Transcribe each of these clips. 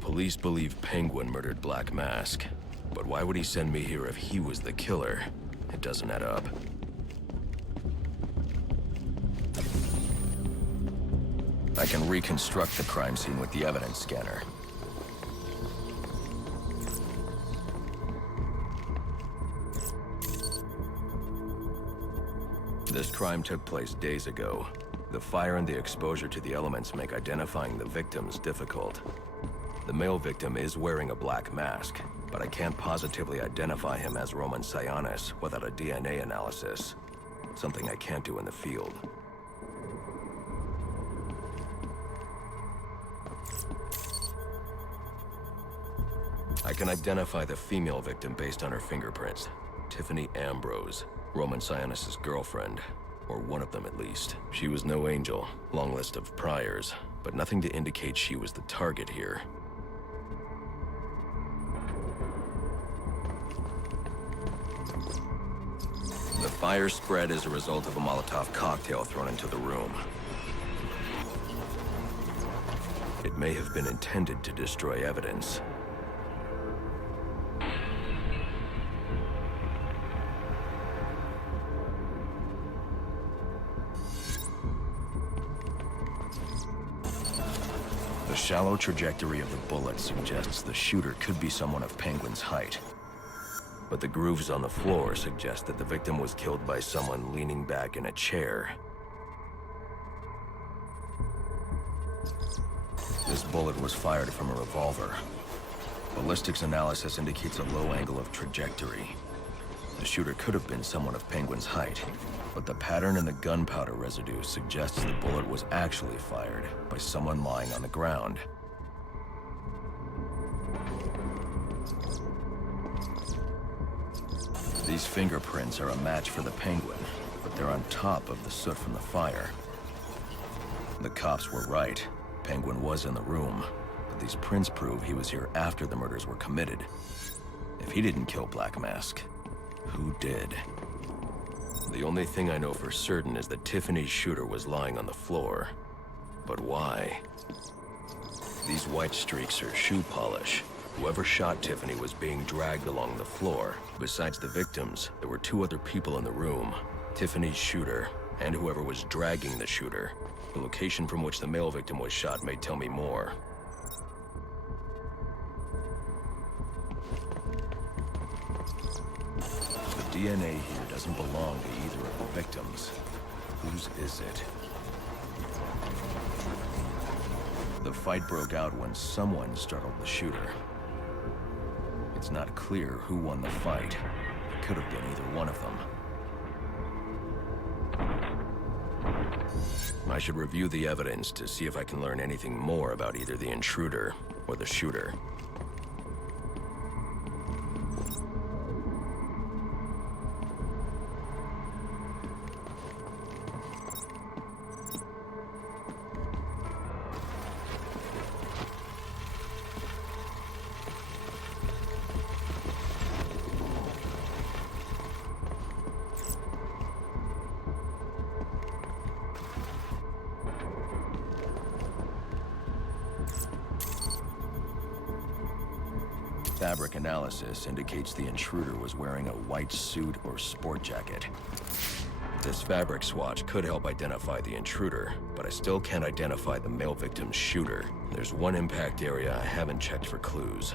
police believe Penguin murdered Black Mask. But why would he send me here if he was the killer? It doesn't add up. I can reconstruct the crime scene with the evidence scanner. This crime took place days ago. The fire and the exposure to the elements make identifying the victims difficult. The male victim is wearing a black mask, but I can't positively identify him as Roman Sionis without a DNA analysis. Something I can't do in the field. I can identify the female victim based on her fingerprints. Tiffany Ambrose, Roman Sionis' girlfriend, or one of them at least. She was no angel, long list of priors, but nothing to indicate she was the target here. The fire spread as a result of a Molotov cocktail thrown into the room. It may have been intended to destroy evidence. The shallow trajectory of the bullet suggests the shooter could be someone of Penguin's height. But the grooves on the floor suggest that the victim was killed by someone leaning back in a chair. This bullet was fired from a revolver. Ballistics analysis indicates a low angle of trajectory. The shooter could have been someone of Penguin's height, but the pattern in the gunpowder residue suggests the bullet was actually fired by someone lying on the ground. These fingerprints are a match for the Penguin, but they're on top of the soot from the fire. The cops were right. Penguin was in the room, but these prints prove he was here after the murders were committed. If he didn't kill Black Mask, who did? The only thing I know for certain is that Tiffany's shooter was lying on the floor. But why? These white streaks are shoe polish. Whoever shot Tiffany was being dragged along the floor. Besides the victims, there were two other people in the room. Tiffany's shooter, and whoever was dragging the shooter. The location from which the male victim was shot may tell me more. The DNA here doesn't belong to either of the victims. Whose is it? The fight broke out when someone startled the shooter. It's not clear who won the fight. It could have been either one of them. I should review the evidence to see if I can learn anything more about either the intruder or the shooter. Fabric analysis indicates the intruder was wearing a white suit or sport jacket. This fabric swatch could help identify the intruder, but I still can't identify the male victim's shooter. There's one impact area I haven't checked for clues.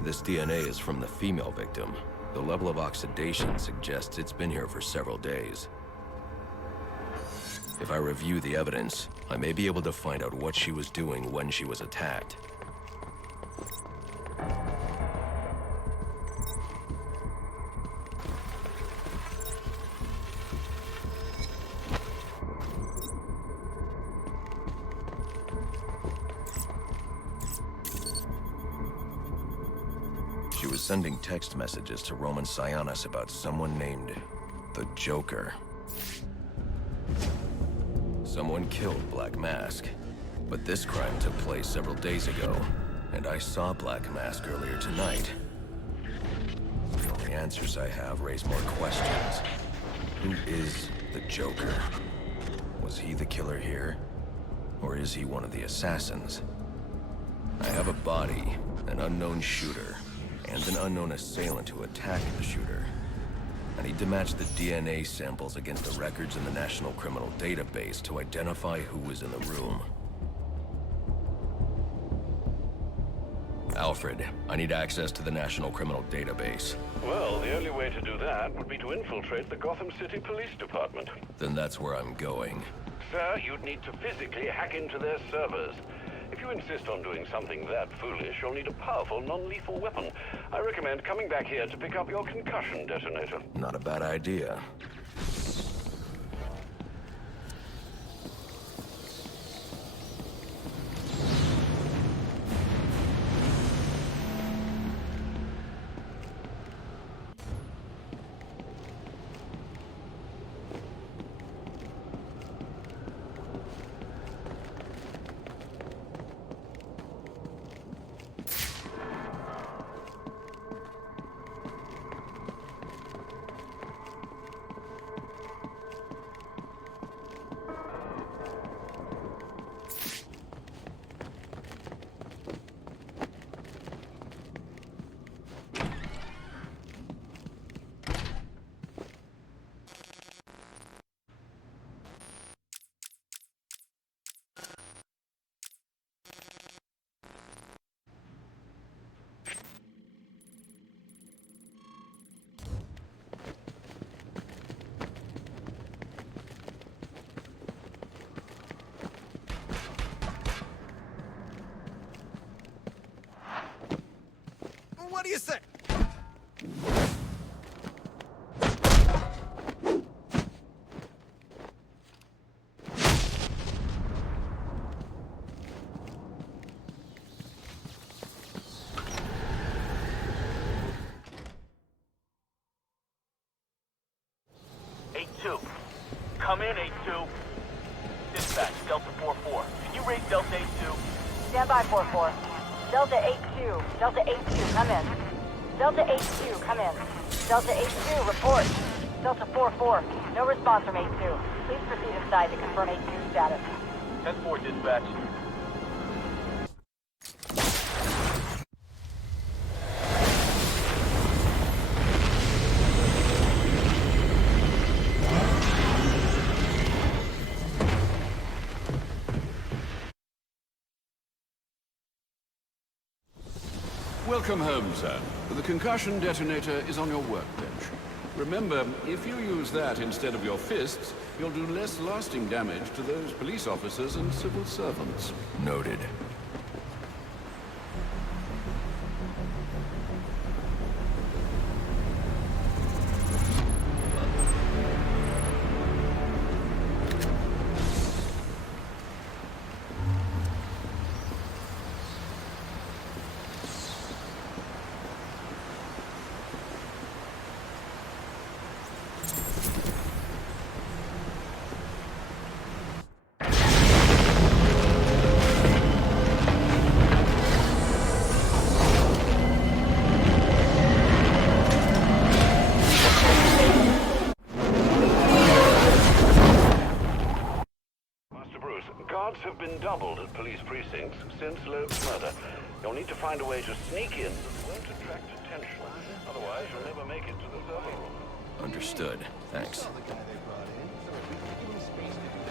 This DNA is from the female victim. The level of oxidation suggests it's been here for several days. If I review the evidence, I may be able to find out what she was doing when she was attacked. She was sending text messages to Roman Sionis about someone named the Joker. Someone killed Black Mask, but this crime took place several days ago, and I saw Black Mask earlier tonight. The only answers I have raise more questions. Who is the Joker? Was he the killer here? Or is he one of the assassins? I have a body, an unknown shooter, and an unknown assailant who attacked the shooter. I need to match the DNA samples against the records in the National Criminal Database to identify who was in the room. Alfred, I need access to the National Criminal Database. Well, the only way to do that would be to infiltrate the Gotham City Police Department. Then that's where I'm going. Sir, you'd need to physically hack into their servers. If you insist on doing something that foolish, you'll need a powerful, non-lethal weapon. I recommend coming back here to pick up your concussion detonator. Not a bad idea. What do you say? Come in, 8-2. Dispatch, Delta 4-4. Can you raise Delta 8-2? Stand by, 4-4. Delta 8-2. Delta 8-2, come in. Delta 8-2, come in. Delta 8-2, report. Delta 4-4, no response from 8-2. Please proceed inside to confirm 8-2 status. 10-4, dispatch. Welcome home, sir. The concussion detonator is on your workbench. Remember, if you use that instead of your fists, you'll do less lasting damage to those police officers and civil servants. Noted. Guards have been doubled at police precincts since Loeb's murder. You'll need to find a way to sneak in that won't attract attention. Otherwise, you'll never make it to the server room. Understood. Thanks. The guy they brought in, so if we could give him space to do